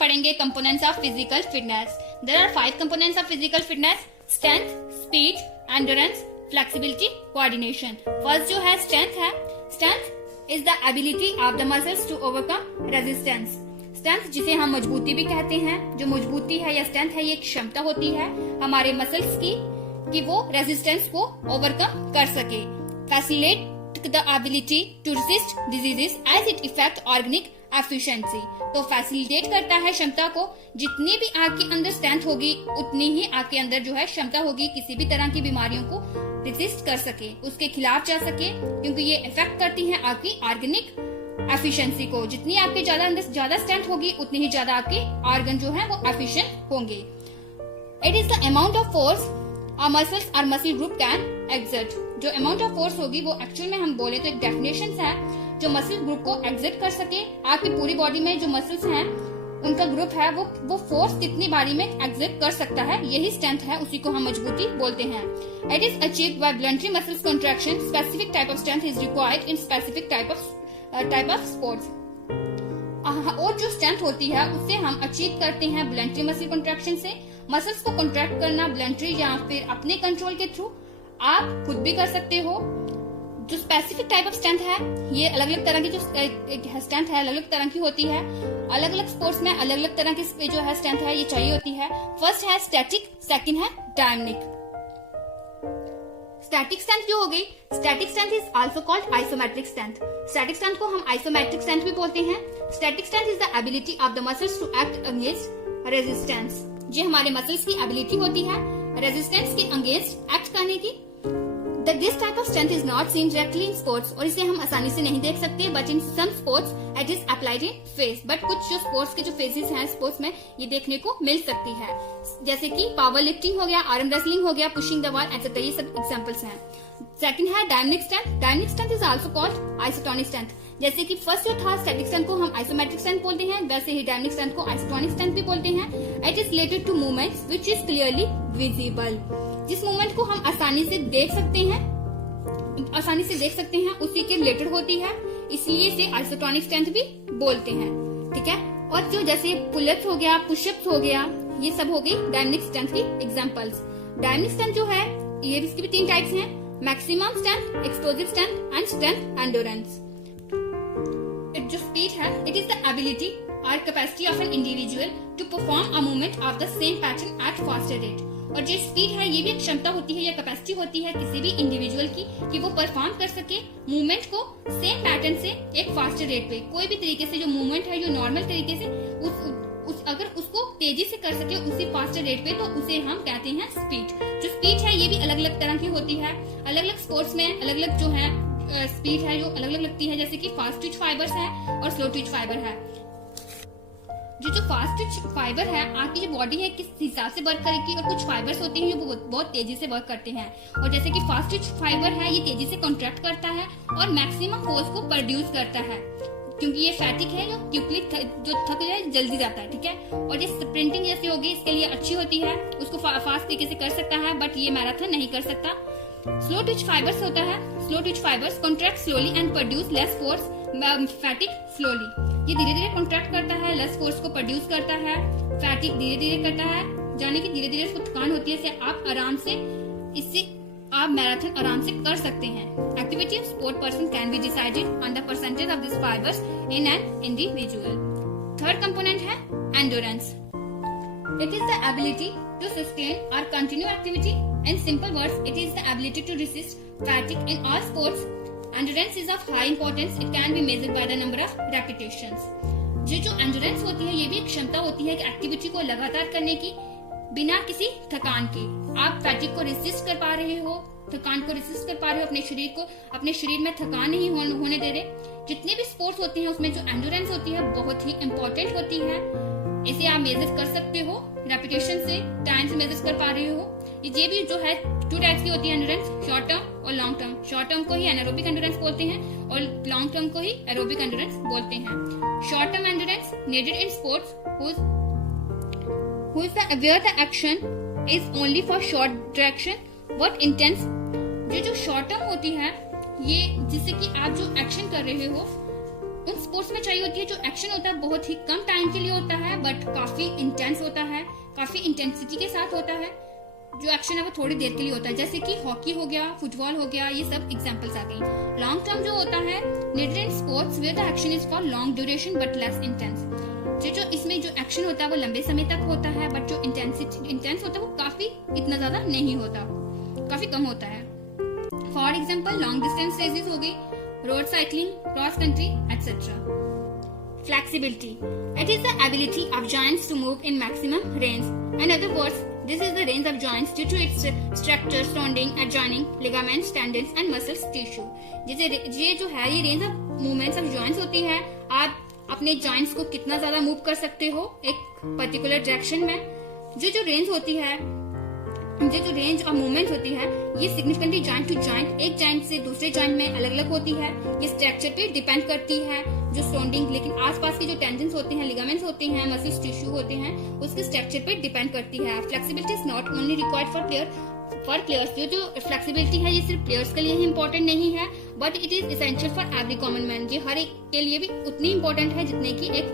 पढ़ेंगे components of physical fitness. There are 5 components of physical fitness: strength, speed, endurance, flexibility, coordination. First जो है strength है। Strength is the ability of the muscles to overcome resistance. Strength जिसे हम मजबूती भी कहते हैं, जो मजबूती है या स्ट्रेंथ है, ये एक क्षमता होती है हमारे मसल्स की कि वो रेजिस्टेंस को ओवरकम कर सके। Facilitate the ability to resist diseases as it effect organic efficiency. तो फैसिलिटेट करता है क्षमता को। जितनी भी आपके अंदर स्ट्रेंथ होगी उतनी ही आपके अंदर जो है क्षमता होगी किसी भी तरह की बीमारियों को रेसिस्ट कर सके, उसके खिलाफ जा सके, क्योंकि ये इफेक्ट करती है आपकी ऑर्गेनिक एफिशिएंसी को। जितनी आपके ज्यादा स्ट्रेंथ होगी उतनी ही ज्यादा आपके ऑर्गन जो है वो एफिशिएंट होंगे। It is the amount of force our muscles और मसल ग्रुप कैन एक्सर्ट। जो अमाउंट ऑफ फोर्स होगी वो एक्चुअल में हम बोले तो एक डेफिनेशन है जो मसल ग्रुप को एक्सर्ट कर सके। आपकी पूरी बॉडी में जो मसल्स हैं उनका ग्रुप है वो फोर्स कितनी बारी में एक्सर्ट कर सकता है, यही स्ट्रेंथ है, उसी को हम मजबूती बोलते हैं। It is achieved by voluntary muscles contraction. Specific type of strength is required in specific type of sports. और जो स्ट्रेंथ होती है उससे हम अचीव करते हैं वॉलंटरी मसल कॉन्ट्रैक्शन से। मसल्स को कॉन्ट्रैक्ट करना वॉलंटरी या फिर अपने कंट्रोल के थ्रू आप खुद भी कर सकते हो। जो स्पेसिफिक टाइप ऑफ स्ट्रेंथ है ये अलग अलग तरह की जो स्ट्रेंथ है अलग अलग तरह की होती है। अलग अलग स्पोर्ट्स में अलग अलग तरह की जो है स्ट्रेंथ है ये चाहिए होती है। फर्स्ट है स्टैटिक, सेकंड है डायनामिक। स्टैटिक स्ट्रेंथ जो हो गई, static strength is also called isometric strength. Static strength को हम आइसोमेट्रिक स्ट्रेंथ भी बोलते हैं। Static strength is the ability of the muscles to act against resistance. ये हमारे मसल्स की एबिलिटी होती है रेजिस्टेंस के अगेंस्ट एक्ट करने की। This type of strength is not seen directly in sports, और इसे हम आसानी से नहीं देख सकते, but in some sports it is applied in face. But कुछ जो स्पोर्ट्स के जो फेजेस हैं स्पोर्ट्स में ये देखने को मिल सकती है, जैसे कि पावर लिफ्टिंग हो गया, आर्म रेसलिंग हो गया, पुशिंग द वॉल एक्सेट्रा, ये सब एग्जांपल्स हैं। सेकंड है dynamic strength. Dynamic strength is also called isotonic strength. जैसे कि फर्स्ट जो था स्टैटिक स्ट्रेंथ को हम आइसोमेट्रिक स्ट्रेंथ बोलते हैं, वैसे ही डायनामिक स्ट्रेंथ को आइसोटोनिक स्ट्रेंथ भी बोलते हैं। It is related to movements which is clearly visible. जिस मूवमेंट को हम आसानी से देख सकते हैं उसी के रिलेटेड होती है, इसलिए इसे आइसोटोनिक स्ट्रेंथ भी बोलते हैं। ठीक है। और जो जैसे पुलअप्स हो गया, पुशअप्स हो गया, ये सब हो गई डायनामिक स्ट्रेंथ की एग्जांपल्स। डायनामिक स्ट्रेंथ जो है ये इसकी भी 3 टाइप्स हैं: maximum strength, explosive strength and strength endurance. जो स्पीड है इट इज द एबिलिटी और capacity of an individual to perform a movement of the same pattern at faster rate. और जो स्पीड है ये भी एक क्षमता होती है या कैपेसिटी होती है किसी भी इंडिविजुअल की कि वो परफॉर्म कर सके मूवमेंट को सेम पैटर्न से एक फास्टर रेट पे। कोई भी तरीके से जो मूवमेंट है जो नॉर्मल तरीके से अगर उसको तेजी से कर सके उसी फास्टर रेट पे, तो उसे हम कहते हैं स्पीड। जो स्पीड है ये भी अलग अलग तरह की होती है। अलग अलग स्पोर्ट्स में अलग अलग जो है स्पीड है जो अलग अलग लगती है, जैसे कि फास्ट ट्विच फाइबर्स है और स्लो ट्विच फाइबर है। जो फास्ट ट्विच फाइबर है आपकी जो बॉडी है किस हिसाब से वर्क करेगी, और कुछ फाइबर्स होते हैं जो बहुत तेजी से वर्क करते हैं। और जैसे कि फास्ट ट्विच फाइबर है ये तेजी से कॉन्ट्रैक्ट करता है और मैक्सिमम फोर्स को प्रोड्यूस करता है, क्योंकि ये फैटिक है जो क्विकली जो थक जाए जल्दी जाता है। ठीक है। और ये स्प्रिंटिंग जैसी होगी इसके लिए अच्छी होती है, उसको फास्ट तरीके से कर सकता है, बट ये मैराथन नहीं कर सकता। स्लो ट्विच फाइबर्स होता है, slow Twitch fibres contract slowly and produce less force, फैटिक slowly. ये धीरे धीरे कॉन्ट्रैक्ट करता है, लेस फोर्स को प्रोड्यूस करता है, फैटिक धीरे धीरे करता है, जाने की धीरे धीरे इसको थकान होती है, इससे आप मैराथन आराम से कर सकते हैं। Activity of sport person can be decided on the percentage of this fibres in an individual. Third component है endurance. It is the ability to sustain और continue activity. In simple words, it is the ability to resist fatigue in all sports. Endurance is of high importance. It can be measured by the number of repetitions. जो endurance होती है ये भी एक क्षमता होती है कि एक्टिविटी को लगातार करने की बिना किसी थकान के। आप फैटिग को रेसिस्ट कर पा रहे हो, थकान को रेसिस्ट कर पा रहे हो, अपने शरीर में थकान नहीं होने दे रहे। जितने भी स्पोर्ट्स होते हैं उसमें जो एंड्योरेंस होती है बहुत ही इम्पोर्टेंट होती है। इसे आप मेजर कर सकते हो रेपिटेशन से, टाइम से मेजर कर पा रहे हो। ये भी जो है 2 टाइप्स की होती है एंड्योरेंस, शॉर्ट टर्म और लॉन्ग टर्म। शॉर्ट टर्म को ही एनारोबिक एंड्योरेंस बोलते हैं और लॉन्ग टर्म को ही एरोबिक एंड्योरेंस बोलते हैं। Short term endurance needed in sports who is aware the action is only for short duration what intense। जो short term होती है ये जिससे कि आप जो एक्शन कर रहे हो उन स्पोर्ट्स में चाहिए होती है जो एक्शन होता है बहुत ही कम टाइम के लिए होता है बट काफी इंटेंस होता है, काफी इंटेंसिटी के साथ होता है। जो एक्शन है वो थोड़ी देर के लिए होता है, जैसे कि हॉकी हो गया, फुटबॉल हो गया, ये सब एग्जांपल्स आ गई। लॉन्ग टर्म जो होता है needed in sports wear the action is for long duration but less intense. जो इसमें जो एक्शन होता है वो लंबे समय तक होता है बट जो इंटेंस होता है वो काफी इतना ज्यादा नहीं होता, काफी कम होता है। For example long distance races हो गई, road cycling, cross country etcetera. Flexibility. It is the ability of joints to move in maximum range. In other words, this is the range of joints due to its structure, surrounding, adjoining, ligaments, tendons and muscles tissue. ये जो है ये range of movements of joints होती है। आप अपने joints को कितना ज्यादा मूव कर सकते हो एक पर्टिकुलर डायरेक्शन में। जो रेंज होती है, जो रेंज ऑफ मूवमेंट होती है ये सिग्निफिकेंटली जॉइंट टू जॉइंट, एक जॉइंट से दूसरे जॉइंट में अलग अलग होती है। ये स्ट्रक्चर पे डिपेंड करती है, जो सराउंडिंग, लेकिन आसपास के जो टेंडन्स होते हैं, लिगामेंट्स होते हैं, मसल्स टिश्यू होते हैं, उसके स्ट्रक्चर पे डिपेंड करती है। Flexibility is not only required for players. जो फ्लेक्सिबिलिटी है ये सिर्फ प्लेयर्स के लिए ही इम्पोर्टेंट नहीं है but it is essential for every common man. ये हर एक के लिए भी उतनी इम्पोर्टेंट है जितने की एक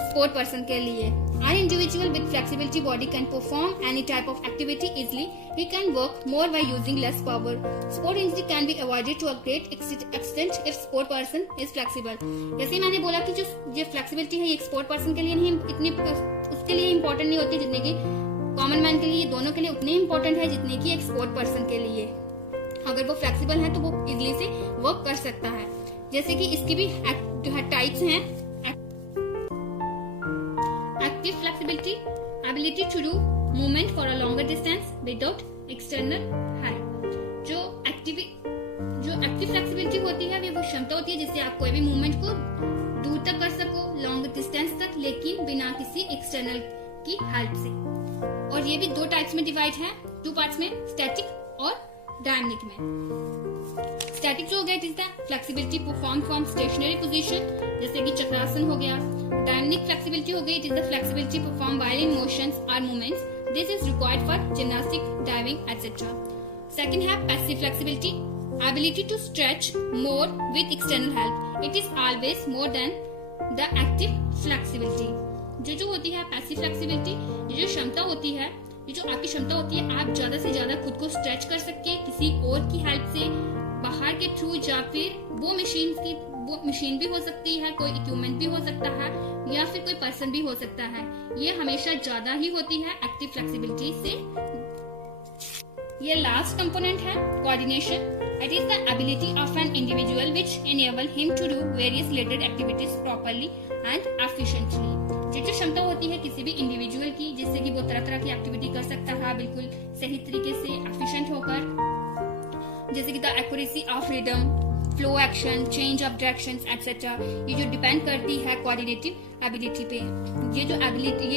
स्पोर्ट पर्सन के लिए। An individual with flexibility body can perform any type of activity easily. He can work more by using less power. Sport injury can be avoided to a great extent if sport person is flexible. जैसे मैंने बोला कि जो ये flexibility है ये एक sport person के लिए नहीं इतनी उसके लिए important नहीं होती जितने की common man के लिए, दोनों के लिए उतनी important है जितने की एक sport person के लिए। अगर वो flexible है तो वो easily से work कर सकता है। जैसे कि इसकी भी जो है टाइप्स हैं। Active flexibility, ability to do movement for a longer distance without external help. जो एक्टिव फ्लेक्सिबिलिटी होती है वो क्षमता होती है जिससे आप कोई भी मूवमेंट को दूर तक कर सको, लॉन्ग डिस्टेंस तक, लेकिन बिना किसी एक्सटर्नल की हेल्प से। और ये भी दो टाइप्स में डिवाइड है, 2 पार्ट्स में, स्टैटिक और डायनामिक में। स्टैटिक जो हो गया it is the flexibility perform from stationary position, जैसे कि चक्रासन हो गया। डायनामिक फ्लेक्सिबिलिटी हो गई it is the flexibility perform while in motions और movements, this is required for gymnastic, diving etcetera. Second है passive flexibility, ability to stretch more with external help, it is always more than the active flexibility। जो होती है passive flexibility, ये जो क्षमता होती है, ये जो आपकी क्षमता होती है आप ज्यादा से ज्यादा खुद को स्ट्रेच कर सकते हैं किसी और की हेल्प से, बाहर के थ्रू, या फिर वो मशीन भी हो सकती है, कोई इक्विपमेंट भी हो सकता है, या फिर कोई पर्सन भी हो सकता है। ये हमेशा ज्यादा ही होती है एक्टिव फ्लेक्सिबिलिटी से। ये लास्ट कंपोनेंट है coordination. It is the ability of an individual which enable him to do various related activities properly and efficiently। जो क्षमता होती है किसी भी इंडिविजुअल की जिससे कि वो तरह तरह की एक्टिविटी कर सकता है बिल्कुल सही तरीके से, एफिशिएंट होकर, जैसे कि the accuracy of rhythm, flow action, change of directions etcetera. ये जो डिपेंड करती है कोऑर्डिनेटिव एबिलिटी पे। ये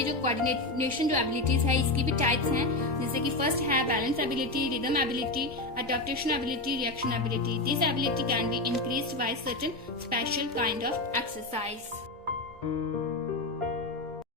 जो कोऑर्डिनेशन जो एबिलिटीज है इसकी भी टाइप्स हैं, जैसे कि फर्स्ट है balance ability, rhythm ability, adaptation ability, reaction ability. This ability can be increased by certain special kind of exercise.